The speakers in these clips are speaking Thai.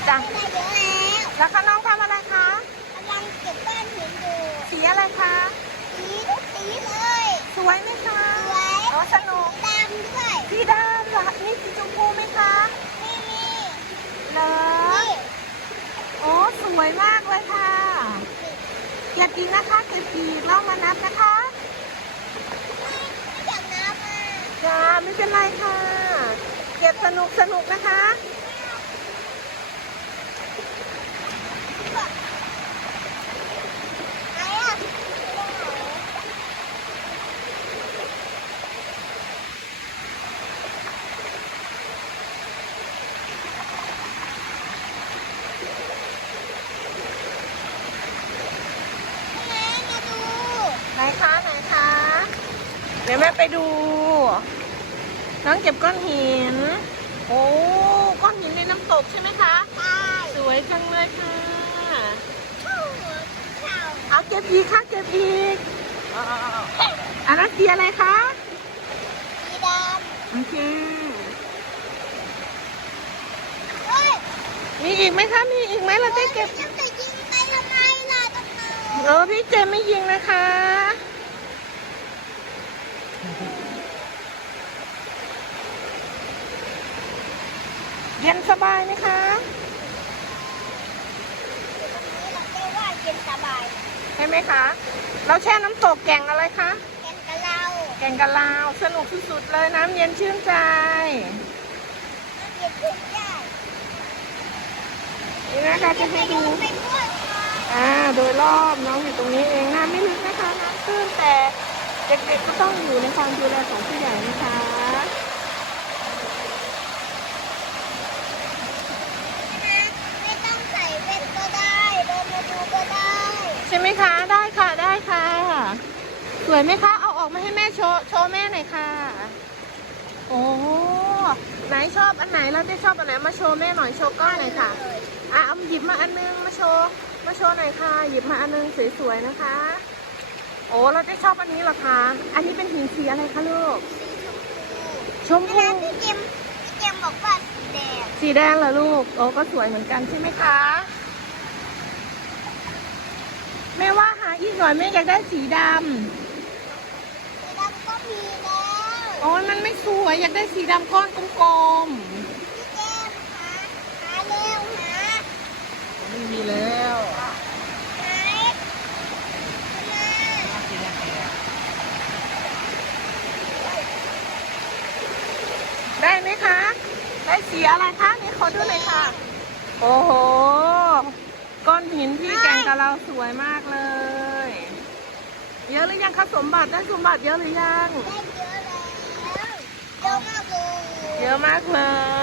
จ้ะได้เยอะแล้วแล้วคะน้องทำอะไรคะกำลังเก็บก้อนหินอยู่สีอะไรคะสีทุกสีเลยสวยไหมคะสวยโอ้สนุกดำด้วยสีดำเหรอนี่สีชมพูไหมคะนี่นี่เหรอนี่โอ้สวยมากเลยค่ะ เก็บอีกนะคะเก็บอีกแล้วมานับนะคะไม่อยากน้ำมาจ้าไม่เป็นไรค่ะ เก็บสนุกนะคะไหนอ่ะ แม่มาดูไหนคะไหนคะเดี๋ยวแม่ไปดู น้องเก็บก้อนหิน โอ้ก้อนหินในน้ำตกใช่ไหมคะใช่สวยจังเลยค่ะเข้าเข้าเอาเก็บอีกค่ะเก็บอีกอันนั้นสีอะไรคะสีดโอเคำเฮ้ยมีอีกไหมคะมีอีกไหมเราได้เก็บยังจะยิงไปทำไมล่ะตำรวจพี่เจมไม่ยิงนะคะ เย็นสบายไหมคะตรงนี้เราได้ว่าเย็นสบายใช่ไหมคะ เราแช่น้ำตกแก่งอะไรคะแกนกับเราแก่งกะลาวสนุกสุดๆเลยน้ำเย็นชื่นใจเย็นขึ้นได้นี่นะคะจะให้ดูไปด้วยค่ะโดยรอบน้องอยู่ตรงนี้เองน้ำไม่ลึกนะคะน้ำตื้นแต่เด็กๆก็ต้องอยู่ในความดูแลของผู้ใหญ่นะคะไม่ต้องใส่เว็บก็ได้เดินมาดูก็ได้ใช่ไหมคะได้ค่ะได้ค่ะสวยไหมคะเอาออกมาให้แม่โชว์แม่หน่อยค่ะโอ้ไหนชอบอันไหนเราได้ชอบอันไหนมาโชว์แม่หน่อยโชว์ก้อนหน่อยค่ะเอาหยิบมาอันนึงมาโชว์หน่อยค่ะหยิบมาอันนึงสวยๆนะคะโอ้เราได้ชอบอันนี้เหรอคะอันนี้เป็นหินสีอะไรคะลูกชมสีชพูมพูพี่เจมบอกว่าสีแดงสีแดงเหรอลูกโอ้ก็สวยเหมือนกันใช่ไหมคะแม่ว่าหาอีกหน่อยแม่อยากได้สีดำสีดำก็มีแล้วโอ้ยมันไม่สวยอยากได้สีดำก้อนกลมพี่เจมหาเร็วหาๆไม่มีแล้วไหนมาได้ไหมคะ ได้สีอะไรคะนี่ขอดูหน่อยค่ะ โอ้โห ก้อนหินที่แก่งกับเราสวยมากเลย เยอะหรือยังคะสมบัติได้สมบัติเยอะหรือยังได้เยอะแล้วเยอะมากเลยเยอะมากเลย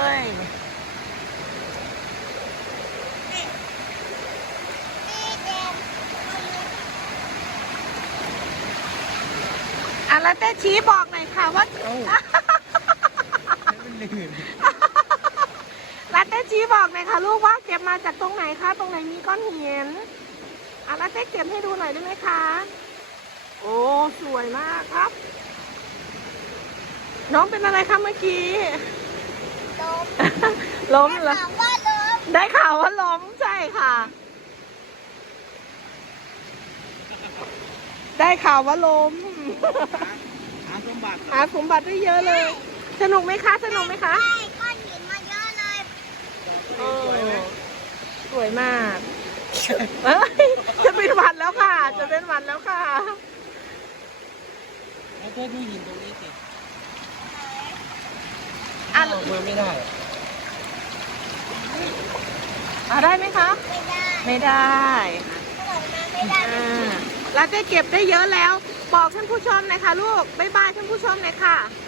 พี่เจมแล้วเต้ชี้บอกหน่อยค่ะว่า ลาเต้ชี้บอกหน่อยค่ะลูกว่าเก็บมาจากตรงไหนคะตรงไหนมีก้อนหินลาเต้เก็บให้ดูหน่อยได้ไหมคะโอ้สวยมากครับ น้องเป็นอะไรคะเมื่อกี้ล้มล้มเหรอถามว่าล้มได้ข่าวว่าล้มใช่ค่ะ ได้ข่าวว่าล้มหาสมบัติหาสมบัติได้เยอะเลย สนุกไหมคะสนุกไหมคะได้ก้อนหินมาเยอะเลยสวยไหมสวยมากเอ้ยจะเป็นหวัดแล้วค่ะ จะเป็นหวัดแล้วค่ะแล้วเพื่อดูหินตรงนี้สิอ่ะออกมาไม่ได้ได้ไหมคะไม่ได้ไม่ได้ถ้าออกมาไม่ได้อ่าเราจะเก็บได้เยอะแล้ว บอกท่านผู้ชมหน่อยค่ะลูก บ๊ายบายท่านผู้ชมหน่อยค่ะ